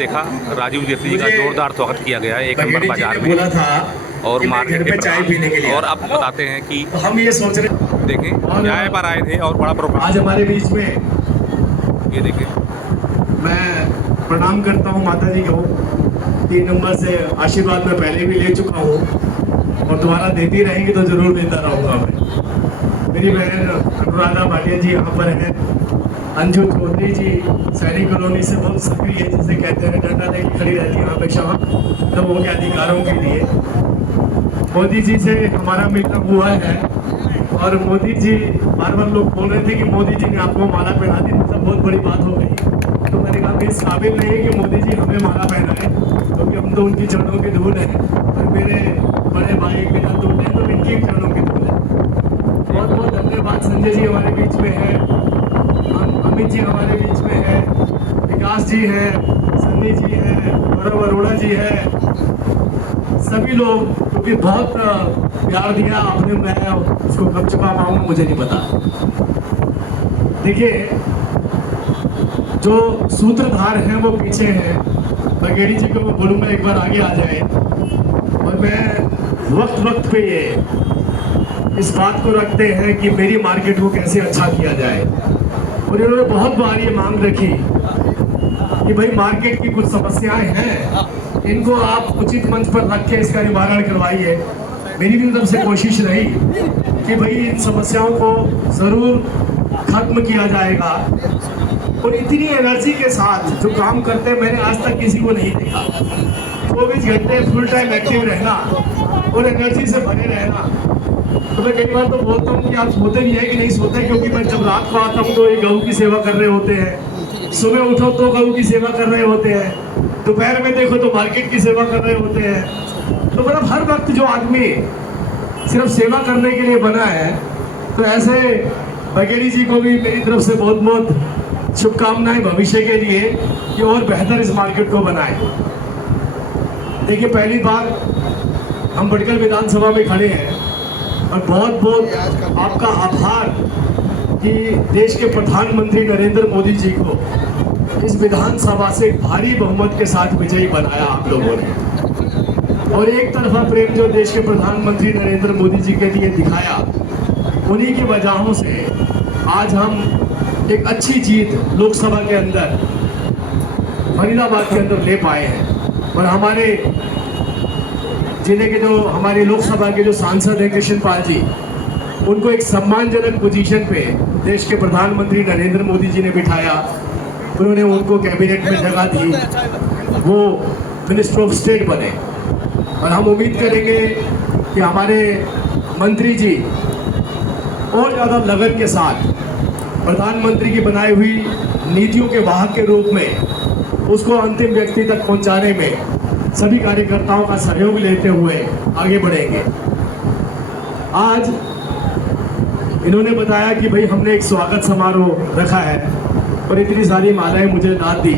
देखा राजीव जेटली जी का जोरदार स्वागत किया गया है 1 नंबर बाजार में और मार्केट के चाय पीने के लिए। और अब बताते हैं कि तो हम ये सोच रहे देखें चाय पर आए थे और बड़ा प्रोग्राम आज हमारे बीच में। ये देखें मैं प्रणाम करता हूँ माता जी को, 3 नंबर से आशीर्वाद में पहले भी ले चुका हूँ और दोबारा देती रहेंगी तो जरूर देता रहूँगा मैं। मेरी बहन अनुराधा भाटिया जी यहाँ पर हैं, अंजू चौधरी जी सैनिक कॉलोनी से बहुत सक्रिय जिसे कहते हैं, डंडा लेके खड़ी रहती है हमेशा लोगों के अधिकारों के लिए। मोदी जी से हमारा मिलना हुआ है और मोदी जी बार बार लोग बोल रहे थे कि मोदी जी ने आपको माला पहना दी, मतलब बहुत बड़ी बात हो गई। तो मैंने कहा कि इस काबिल नहीं है कि मोदी जी हमें माला पहनाए, क्योंकि हम तो उनकी चरणों की धूल है और मेरे बड़े भाई बिना धूल है तो इनकी चरणों की धूल है। बहुत बहुत धन्यवाद। संजय जी हमारे बीच में है, अमित जी हमारे बीच में है, विकास जी है, सन्नी जी है, गौरव अरोड़ा जी है, सभी लोग क्योंकि बहुत प्यार दिया आपने। मैं उसको कब चुका पाऊंगा मुझे नहीं पता। देखिए जो सूत्रधार हैं वो पीछे हैं, बघेड़ी जी को मैं बोलूँगा एक बार आगे आ जाए। और मैं वक्त पे ये इस बात को रखते हैं कि मेरी मार्केट को कैसे अच्छा किया जाए। और इन्होंने बहुत बार ये मांग रखी कि भाई मार्केट की कुछ समस्याएं हैं, इनको आप उचित मंच पर रख के इसका निवारण करवाइए। मेरी भी तरफ से कोशिश रही कि भाई इन समस्याओं को ज़रूर खत्म किया जाएगा। और इतनी एनर्जी के साथ जो काम करते हैं मैंने आज तक किसी को नहीं देखा। 24 घंटे फुल टाइम एक्टिव रहना और एनर्जी से भरे रहना। तो मैं कई बार तो बोलता हूँ कि आप सोते नहीं है कि नहीं सोते, क्योंकि मैं जब रात को आता हूँ तो ये गऊ की सेवा कर रहे होते हैं, सुबह उठो तो गऊ की सेवा कर रहे होते हैं, दोपहर में देखो तो मार्केट की सेवा कर रहे होते हैं। तो मतलब हर वक्त जो आदमी सिर्फ सेवा करने के लिए बना है, तो ऐसे बघेड़ी जी को भी मेरी तरफ से बहुत बहुत शुभकामनाएं भविष्य के लिए कि और बेहतर इस मार्केट को बनाए। देखिए पहली बार हम बडगल विधानसभा में खड़े हैं और बहुत बहुत आपका आभार कि देश के प्रधानमंत्री नरेंद्र मोदी जी को इस विधानसभा से भारी बहुमत के साथ विजयी बनाया आप लोगों ने। और एक तरफा प्रेम जो देश के प्रधानमंत्री नरेंद्र मोदी जी के लिए दिखाया, उन्हीं की वजहों से आज हम एक अच्छी जीत लोकसभा के अंदर फरीदाबाद के अंदर ले पाए हैं। और हमारे जिले के जो हमारे लोकसभा के जो सांसद हैं कृष्ण पाल जी, उनको एक सम्मानजनक पोजीशन पे देश के प्रधानमंत्री नरेंद्र मोदी जी ने बिठाया। उन्होंने उनको कैबिनेट में जगह दी, वो मिनिस्टर ऑफ स्टेट बने। और हम उम्मीद करेंगे कि हमारे मंत्री जी और ज़्यादा लगन के साथ प्रधानमंत्री की बनाई हुई नीतियों के वाहक के रूप में उसको अंतिम व्यक्ति तक पहुंचाने में सभी कार्यकर्ताओं का सहयोग लेते हुए आगे बढ़ेंगे। आज इन्होंने बताया कि भाई हमने एक स्वागत समारोह रखा है और इतनी सारी मालाएं मुझे दाद दी,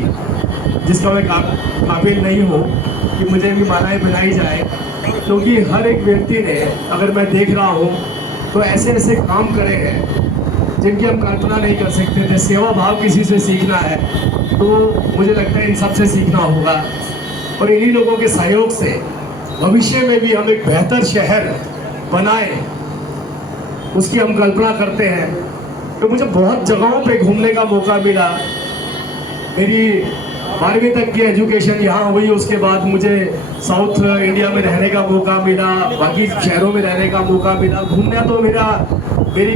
जिसका मैं काबिल नहीं हूँ कि मुझे भी मालाएं बनाई जाए, क्योंकि हर एक व्यक्ति ने, अगर मैं देख रहा हूँ तो ऐसे ऐसे काम करे हैं जिनकी हम कल्पना नहीं कर सकते थे। सेवा भाव किसी से सीखना है तो मुझे लगता है इन सबसे सीखना होगा। और इन्हीं लोगों के सहयोग से भविष्य में भी हम एक बेहतर शहर बनाए, उसकी हम कल्पना करते हैं। तो मुझे बहुत जगहों पे घूमने का मौका मिला। मेरी 12वीं तक की एजुकेशन यहाँ हुई, उसके बाद मुझे साउथ इंडिया में रहने का मौका मिला, बाकी शहरों में रहने का मौका मिला। घूमना तो मेरी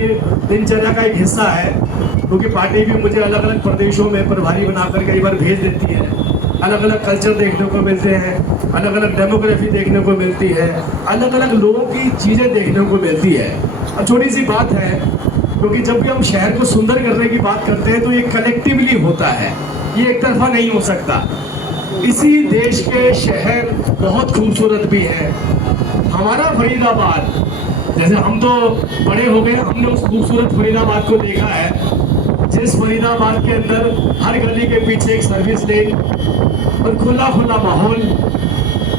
दिनचर्या का एक हिस्सा है, क्योंकि पार्टी भी मुझे अलग अलग प्रदेशों में प्रभारी बनाकर कई बार भेज देती है। अलग अलग कल्चर देखने को मिलते हैं, अलग अलग डेमोग्राफी देखने को मिलती है, अलग अलग लोगों की चीज़ें देखने को मिलती है। और छोटी सी बात है, क्योंकि जब भी हम शहर को सुंदर करने की बात करते हैं तो ये कलेक्टिवली होता है, ये एक तरफा नहीं हो सकता। इसी देश के शहर बहुत खूबसूरत भी है। हमारा फरीदाबाद, जैसे हम तो बड़े हो गए, हमने उस खूबसूरत फरीदाबाद को देखा है, जिस फरीदाबाद के अंदर हर गली के पीछे एक सर्विस लेन और खुला खुला माहौल।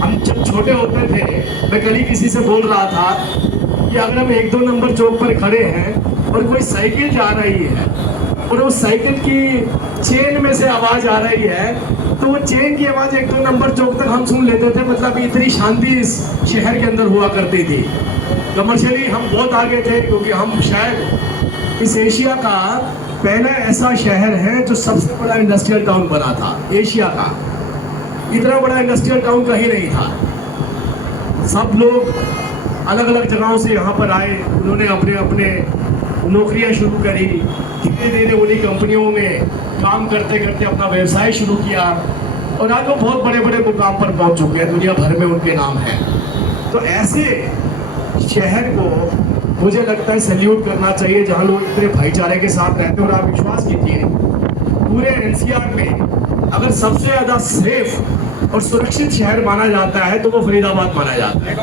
हम जब छोटे होते थे, मैं कल ही किसी से बोल रहा था कि अगर हम 1-2 नंबर चौक पर खड़े हैं और कोई साइकिल जा रही है और उस साइकिल की चेन में से आवाज आ रही है, तो वो चेन की आवाज़ 1-2 नंबर चौक तक हम सुन लेते थे, मतलब इतनी शांति इस शहर के अंदर हुआ करती थी। कमर्शियली हम बहुत आगे थे, क्योंकि हम शायद इस एशिया का पहला ऐसा शहर है जो सबसे बड़ा इंडस्ट्रियल टाउन बना था। एशिया का इतना बड़ा इंडस्ट्रियल टाउन कहीं नहीं था। सब लोग अलग अलग जगहों से यहाँ पर आए, उन्होंने अपने अपने नौकरियाँ शुरू करी, धीरे धीरे उन्हीं कंपनियों में काम करते करते अपना व्यवसाय शुरू किया, और आज वो बहुत बड़े बड़े मुकाम पर पहुँच चुके हैं, दुनिया भर में उनके नाम हैं। तो ऐसे शहर को मुझे लगता है सैल्यूट करना चाहिए, जहाँ लोग इतने भाईचारे के साथ रहते हैं। और आप विश्वास कीजिए, पूरे एनसीआर में अगर सबसे ज़्यादा सेफ और सुरक्षित शहर माना जाता है तो वो फरीदाबाद माना जाता है।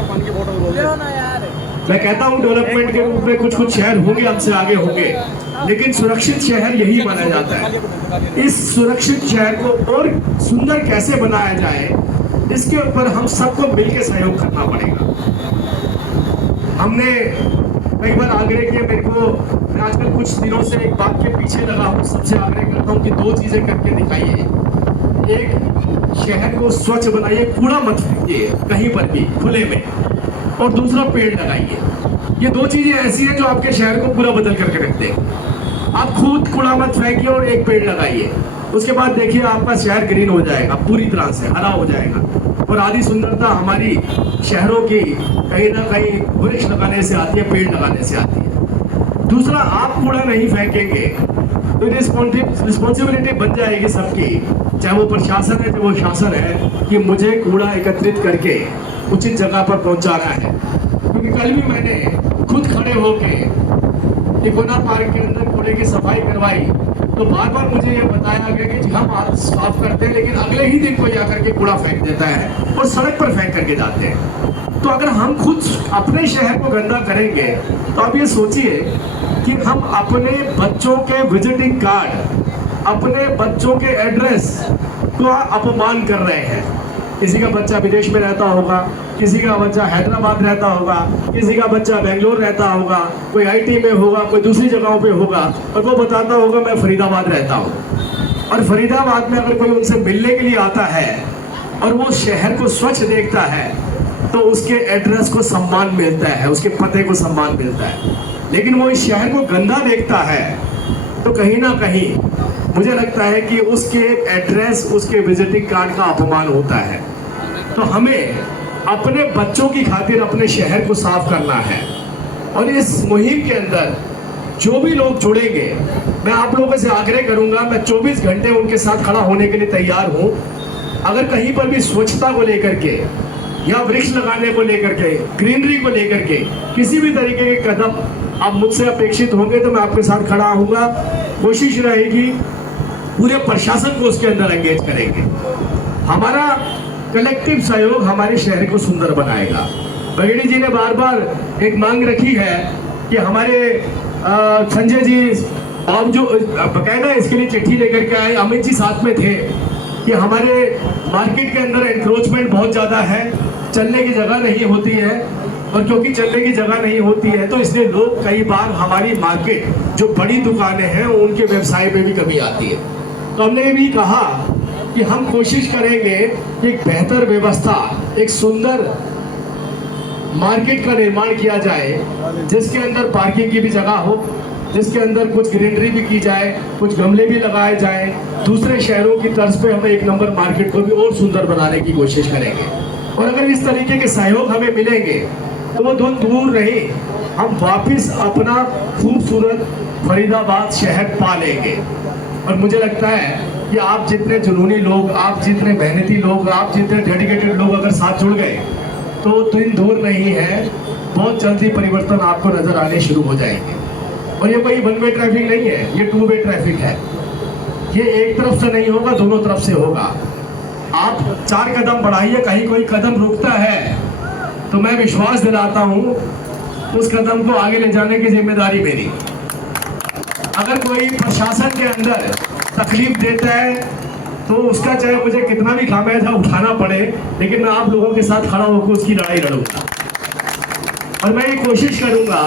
मैं कहता हूँ डेवलपमेंट के रूप में कुछ कुछ शहर होंगे, हमसे आगे होंगे, लेकिन सुरक्षित शहर यही माना जाता है। इस सुरक्षित शहर को और सुंदर कैसे बनाया जाए, इसके ऊपर हम सबको मिलकर सहयोग करना पड़ेगा। हमने कई बार आग्रह किया, मेरे को मैं आजकल कुछ दिनों से एक बात के पीछे लगा हूँ, सबसे आग्रह करता हूँ कि 2 चीज़ें करके दिखाइए। एक, शहर को स्वच्छ बनाइए, कूड़ा मत फेंकिए कहीं पर भी खुले में, और दूसरा पेड़ लगाइए। ये 2 चीज़ें ऐसी हैं जो आपके शहर को पूरा बदल करके रख दें। आप खुद कूड़ा मत फेंकिए और एक पेड़ लगाइए, उसके बाद देखिए आपका शहर ग्रीन हो जाएगा, पूरी तरह से हरा हो जाएगा। और आधी सुंदरता हमारी शहरों की कहीं ना कहीं वृक्ष लगाने से आती है, पेड़ लगाने से आती है। दूसरा, आप कूड़ा नहीं फेंकेंगे तो रिस्पॉन्सिबिलिटी बन जाएगी सबकी, चाहे वो प्रशासन है, चाहे वो शासन है, कि मुझे कूड़ा एकत्रित करके उचित जगह पर पहुंचाना है। क्योंकि कल भी मैंने खुद खड़े होके इकोना पार्क के अंदर कूड़े की सफाई करवाई, तो बार बार मुझे ये बताया गया कि हम हाथ साफ करते हैं, लेकिन अगले ही दिन कोई आकर के कूड़ा फेंक देता है और सड़क पर फेंक करके जाते हैं। तो अगर हम खुद अपने शहर को गंदा करेंगे, तो आप ये सोचिए कि हम अपने बच्चों के विजिटिंग कार्ड, अपने बच्चों के एड्रेस को अपमान कर रहे हैं। किसी का बच्चा विदेश में रहता होगा, किसी का बच्चा हैदराबाद रहता होगा, किसी का बच्चा बेंगलोर रहता होगा, कोई आईटी में होगा, कोई दूसरी जगहों पे होगा, और वो बताता होगा मैं फरीदाबाद रहता हूँ। और फरीदाबाद में अगर कोई उनसे मिलने के लिए आता है और वो शहर को स्वच्छ देखता है, तो उसके एड्रेस को सम्मान मिलता है, उसके पते को सम्मान मिलता है। लेकिन वो इस शहर को गंदा देखता है, तो कहीं ना कहीं मुझे लगता है कि उसके एड्रेस, उसके विजिटिंग कार्ड का अपमान होता है। तो हमें अपने बच्चों की खातिर अपने शहर को साफ करना है। और इस मुहिम के अंदर जो भी लोग जुड़ेंगे, मैं आप लोगों से आग्रह करूंगा, मैं 24 घंटे उनके साथ खड़ा होने के लिए तैयार हूं। अगर कहीं पर भी स्वच्छता को लेकर के या वृक्ष लगाने को लेकर के, ग्रीनरी को लेकर के किसी भी तरीके के कदम आप मुझसे अपेक्षित होंगे, तो मैं आपके साथ खड़ा होऊंगा। कोशिश रहेगी पूरे प्रशासन को उसके अंदर एंगेज करेंगे। हमारा कलेक्टिव सहयोग हमारे शहर को सुंदर बनाएगा। बघेड़ी जी ने बार बार एक मांग रखी है कि हमारे संजय जी आप जो बकायदा इसके लिए चिट्ठी लेकर के आए, अमित जी साथ में थे, कि हमारे मार्केट के अंदर एनक्रोचमेंट बहुत ज़्यादा है, चलने की जगह नहीं होती है, और क्योंकि चलने की जगह नहीं होती है तो इसलिए लोग कई बार हमारी मार्केट जो बड़ी दुकानें हैं उनके व्यवसाय में भी कमी आती है। तो हमने ये भी कहा कि हम कोशिश करेंगे कि एक बेहतर व्यवस्था, एक सुंदर मार्केट का निर्माण किया जाए, जिसके अंदर पार्किंग की भी जगह हो, जिसके अंदर कुछ ग्रीनरी भी की जाए, कुछ गमले भी लगाए जाएं। दूसरे शहरों की तर्ज पे हमें 1 नंबर मार्केट को भी और सुंदर बनाने की कोशिश करेंगे। और अगर इस तरीके के सहयोग हमें मिलेंगे तो वो दूर नहीं, हम वापस अपना खूबसूरत फरीदाबाद शहर पा लेंगे। और मुझे लगता है कि आप जितने जुनूनी लोग, आप जितने मेहनती लोग, आप जितने डेडिकेटेड लोग अगर साथ जुड़ गए तो दिन दूर नहीं है, बहुत जल्दी परिवर्तन आपको नजर आने शुरू हो जाएंगे। और ये कोई 1 वे ट्रैफिक नहीं है, ये 2 वे ट्रैफिक है। ये एक तरफ से नहीं होगा, दोनों तरफ से होगा। आप 4 कदम बढ़ाइए, कहीं कोई कदम रुकता है तो मैं विश्वास दिलाता हूं उस कदम को आगे ले जाने की जिम्मेदारी मेरी। अगर कोई प्रशासन के अंदर तकलीफ देता है तो उसका चाहे मुझे कितना भी खामियाजा उठाना पड़े, लेकिन मैं आप लोगों के साथ खड़ा होकर उसकी लड़ाई लड़ूंगा। और मैं ये कोशिश करूंगा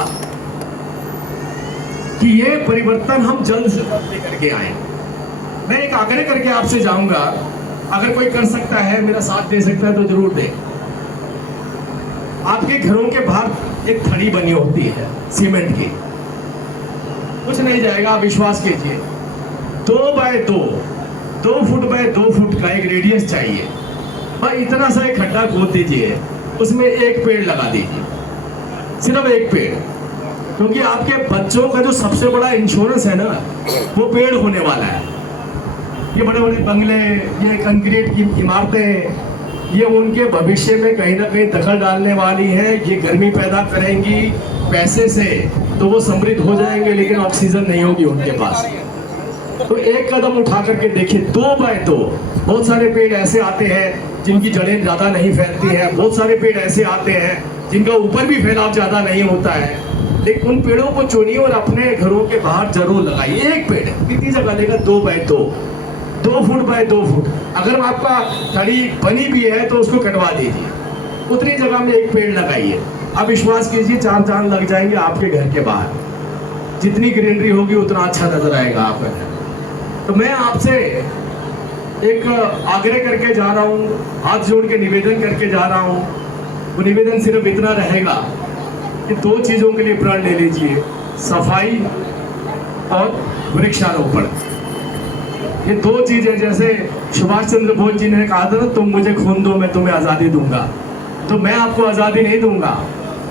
कि ये परिवर्तन हम जल्द से जल्द लेकर के आए। मैं एक आग्रह करके आपसे जाऊंगा अगर कोई कर सकता है, मेरा साथ दे सकता है तो जरूर दे। आपके घरों के बाहर एक थड़ी बनी होती है सीमेंट की, कुछ नहीं जाएगा, आप विश्वास कीजिए। 2 बाय 2 फुट बाय 2 फुट का एक रेडियस चाहिए। भाई इतना सा एक खड्डा खोद दीजिए, उसमें एक पेड़ लगा दीजिए, सिर्फ एक पेड़। क्योंकि आपके बच्चों का जो सबसे बड़ा इंश्योरेंस है ना, वो पेड़ होने वाला है। ये बड़े बड़े बंगले, ये कंक्रीट की इमारतें, ये उनके भविष्य में कहीं ना कहीं दखल डालने वाली है। ये गर्मी पैदा करेंगी पैसे से, तो वो समृद्ध हो जाएंगे, लेकिन ऑक्सीजन नहीं होगी उनके पास। तो एक कदम उठा करके देखिए, 2 बाय 2। बहुत सारे पेड़ ऐसे आते हैं जिनकी जड़ें ज़्यादा नहीं फैलती हैं, बहुत सारे पेड़ ऐसे आते हैं जिनका ऊपर भी फैलाव ज़्यादा नहीं होता है। लेकिन उन पेड़ों को चुनिए और अपने घरों के बाहर जरूर लगाइए। एक पेड़ कितनी जगह लेगा? 2 बाय 2, 2 फुट बाय 2 फुट। अगर आपका थड़ी बनी भी है तो उसको कटवा दीजिए, उतनी जगह में एक पेड़ लगाइए। अब विश्वास कीजिए, 4 चांद लग जाएंगे आपके घर के बाहर। जितनी ग्रीनरी होगी उतना अच्छा नजर आएगा आपका घर। तो मैं आपसे एक आग्रह करके जा रहा हूँ, हाथ जोड़ के निवेदन करके जा रहा हूँ। वो निवेदन सिर्फ इतना रहेगा कि 2 चीज़ों के लिए प्रण ले लीजिए, सफाई और वृक्षारोपण। ये 2 चीज़ें, जैसे सुभाष चंद्र बोस जी ने कहा था ना, तुम मुझे खून दो मैं तुम्हें आज़ादी दूंगा। तो मैं आपको आज़ादी नहीं दूंगा,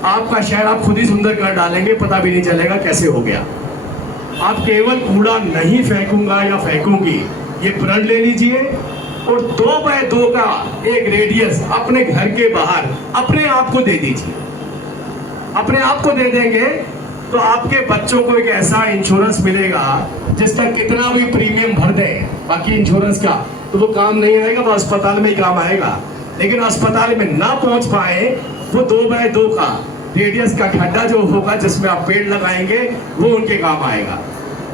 आपका शहर आप खुद ही सुंदर कर डालेंगे, पता भी नहीं चलेगा कैसे हो गया। आप केवल कूड़ा नहीं फेंकूंगा या फेंकूंगी, ये प्रण ले लीजिए। और 2 बाय 2 का एक रेडियस अपने घर के बाहर अपने आप को दे दीजिए। अपने आप को दे देंगे तो आपके बच्चों को एक ऐसा इंश्योरेंस मिलेगा जिसका कितना भी प्रीमियम भर दें, बाकी इंश्योरेंस का तो वो काम नहीं आएगा, वो अस्पताल में ही काम आएगा। लेकिन अस्पताल में ना पहुंच पाए, वो 2 बाय 2 का रेडियस का खड्डा जो होगा जिसमें आप पेड़ लगाएंगे, वो उनके काम आएगा।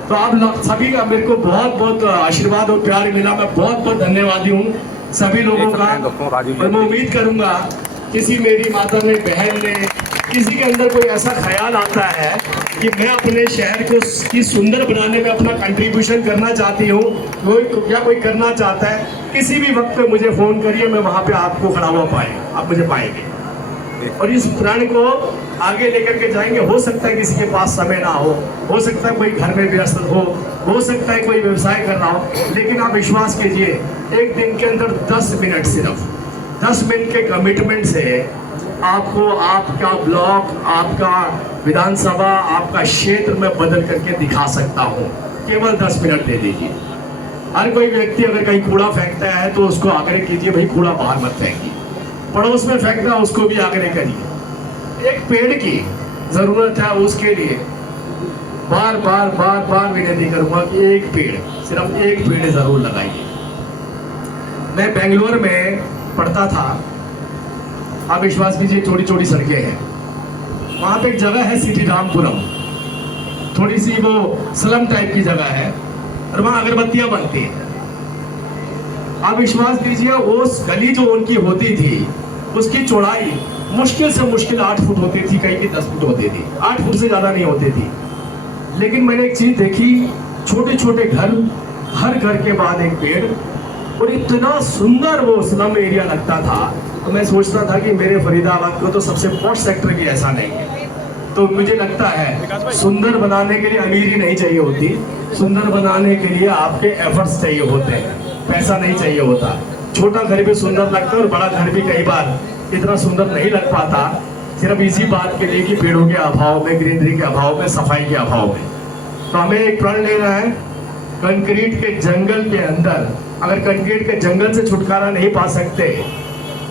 तो आप सभी का मेरे को बहुत बहुत आशीर्वाद और प्यार मिला। मैं बहुत बहुत धन्यवादी हूँ सभी लोगों का। और मैं उम्मीद करूँगा किसी मेरी माता ने, बहन ने, किसी के अंदर कोई ऐसा ख्याल आता है कि मैं अपने शहर को की सुंदर बनाने में अपना कंट्रीब्यूशन करना चाहती हूँ, कोई करना चाहता है, किसी भी वक्त पे मुझे फ़ोन करिए, मैं वहाँ पे आपको खड़ा हुआ पाएंगे, आप मुझे पाएंगे। और इस प्रण को आगे लेकर के जाएंगे। हो सकता है किसी के पास समय ना हो सकता है कोई घर में व्यस्त हो सकता है कोई व्यवसाय कर रहा हो, लेकिन आप विश्वास कीजिए, एक दिन के अंदर 10 मिनट, सिर्फ 10 मिनट के कमिटमेंट से आपको आपका ब्लॉक, आपका विधानसभा, आपका क्षेत्र में बदल करके दिखा सकता हूँ। केवल 10 मिनट दे दीजिए। हर कोई व्यक्ति अगर कहीं कूड़ा फेंकता है तो उसको आग्रह कीजिए, भाई कूड़ा बाहर मत फेंकिए। पड़ोस में फेंकना, उसको भी आग्रह करिए। एक पेड़ की जरूरत है, उसके लिए बार बार विनती करूंगा कि एक पेड़, सिर्फ एक पेड़ जरूर लगाइए। मैं बेंगलोर में पढ़ता था, आप विश्वास कीजिए, छोटी छोटी सड़कें हैं। वहाँ पे एक जगह है सिटी रामपुरम, थोड़ी सी वो स्लम टाइप की जगह है, और वहाँ अगरबत्तियाँ बनती हैं। आप विश्वास कीजिए, उस गली जो उनकी होती थी, उसकी चौड़ाई मुश्किल से मुश्किल 8 फुट होती थी, कहीं की 10 फुट होती थी, 8 फुट से ज़्यादा नहीं होती थी। लेकिन मैंने एक चीज़ देखी, छोटे छोटे घर, हर घर के बाद एक पेड़, और इतना सुंदर वो स्लम एरिया लगता था। तो मैं सोचता था कि मेरे फरीदाबाद को तो सबसे पॉश सेक्टर भी ऐसा नहीं है। तो मुझे लगता है सुंदर बनाने के लिए अमीरी नहीं चाहिए होती, सुंदर बनाने के लिए आपके एफर्ट्स चाहिए होते हैं, पैसा नहीं चाहिए होता। छोटा घर भी सुंदर लगता है और बड़ा घर भी कई बार इतना सुंदर नहीं लग पाता, सिर्फ इसी बात के लिए कि पेड़ों के अभाव में, ग्रीनरी के अभाव में, सफाई के अभाव में। तो हमें एक प्रण लेना है, कंक्रीट के जंगल के अंदर, अगर कंक्रीट के जंगल से छुटकारा नहीं पा सकते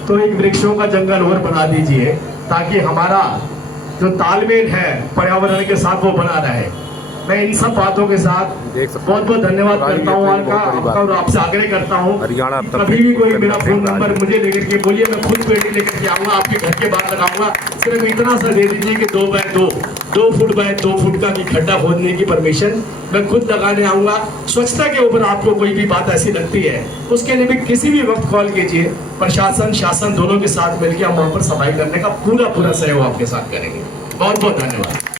तो एक वृक्षों का जंगल और बना दीजिए, ताकि हमारा जो तालमेल है पर्यावरण के साथ वो बना रहे। मैं इन सब बातों के साथ बहुत बहुत धन्यवाद करता हूँ आपका, और आपसे आग्रह करता हूँ, कभी भी कोई मेरा फोन नंबर मुझे लेकर के बोलिए, मैं खुद पेड़ लेकर के आऊँगा, आपके घर के बाहर लगाऊंगा। सिर्फ इतना सा दे दीजिए कि 2 बाय 2 फुट बाय 2 फुट का खड्डा खोदने की परमिशन मैं खुद लगाने आऊँगा। स्वच्छता के ऊपर आपको कोई भी बात ऐसी लगती है, उसके लिए भी किसी भी वक्त कॉल कीजिए, प्रशासन, शासन दोनों के साथ मिलकर हम वहाँ पर सफाई करने का पूरा सहयोग आपके साथ करेंगे। बहुत बहुत धन्यवाद।